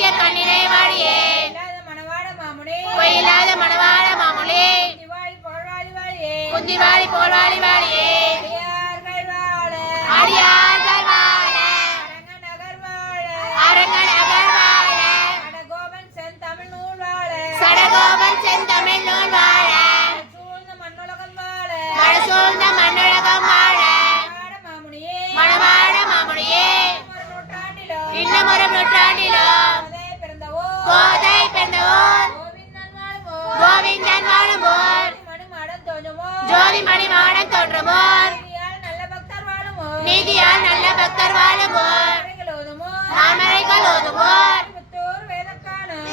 ஆரோக்கிய கண்ணினை வாழியே பொய்யில்லாத மணவாள மாமுனி குந்திவாழி போல்வாழி வாழியே அடியார்கள் வாழ அரங்கன் நகர் வாழ சடகோபன் செந்தமிழ் நூல் வாழ மனசூழ்ந்த மண்ணுலகம் வாழ மணவாழ மாமுனியே இன்னும் ஒரு நூற்றாண்டிலும் கோதை பிறந்தவோர் கோவிந்தன் வாழும்போர் ஜோதி மணிமாடம் தோன்றுமோர் நீதியால் நல்ல பக்தர் வாழும்போர் தாமரைகள் ஓதுவோர்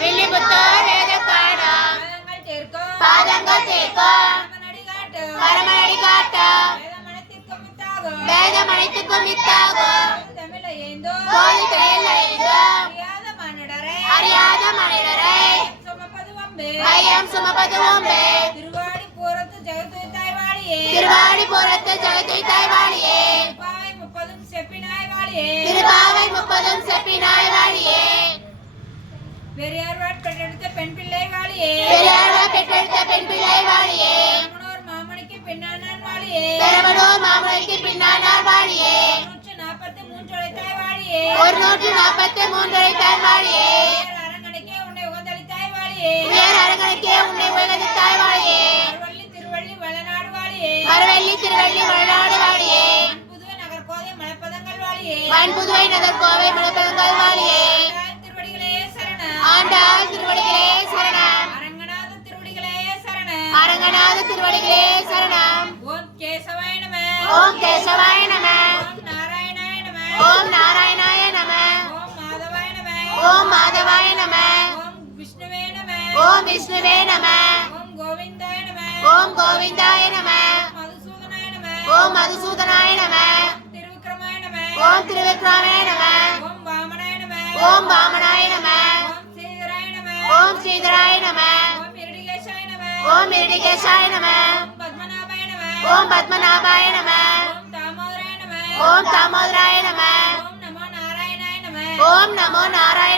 வில்லிபுத்தூர் வேதக்கானம் பாதங்கள் தேர்க்கும் பரமனடி காட்டும் வேதமனைத்துக்கும் வித்தாகும் கோதி பெயர்ந்தோம் அறியாத மனிதரை ஐயம் சுமப்பதுவோம் திருவாடிபுரத்து ஜெகத்துய்தாய் வாழியே திருபாவை 30 செப்பினாய் வாழியே பெரியார்வாட் பெற்றெடுத்த பெண் பிள்ளை வாழியே பெரம்பலூர் மாமணிக்கு பின்னானான் வாழியே 143 உழைத்தாய் வாழியே 143 உழைத்தாய் வாழியே அரங்கனுக்கே உன்னை உகந்தளித்தாய் வாழியே மறுவள்ளி திருவள்ளி வளநாடு வாழியே புதுவை நகர்கோதை மலைப்பதங்கள் வாழியே ஆண்டாள் திருவடிகளே சரணம் அரங்கநாத திருவடிகளே சரணம் ஓம் கேசவாய நம ஓம் கேசவாய நம ஓம் நாராயணாய நம ஓம் நாராயணாய நம ஓம் மாதவாய நம ஓம் விஷ்ணுவே நம ஓம் விஷ்ணுவே நம ஓம் கோவிந்தாய நம ஓம் கோவிந்தாய நம மதுசூதனாய நம ஓம் மதுசூதனாய நம திருவிக்ரமாய நம ஓம் திருவிக்ரமாய நம ஓம் வாமனாய நம ஓம் வாமனாய நம ஓம் ஸ்ரீதராய நம ஓம் மிருடிகேசாய நம ஓம் மிருடிகேசாய நம ஓம் பத்மநாபாய நம ஓம் தாமோதராய நம ஓம் தாமோதராய நம ஓம் நமோ நாராயணாய நம ஓம் நமோ நாராயணாய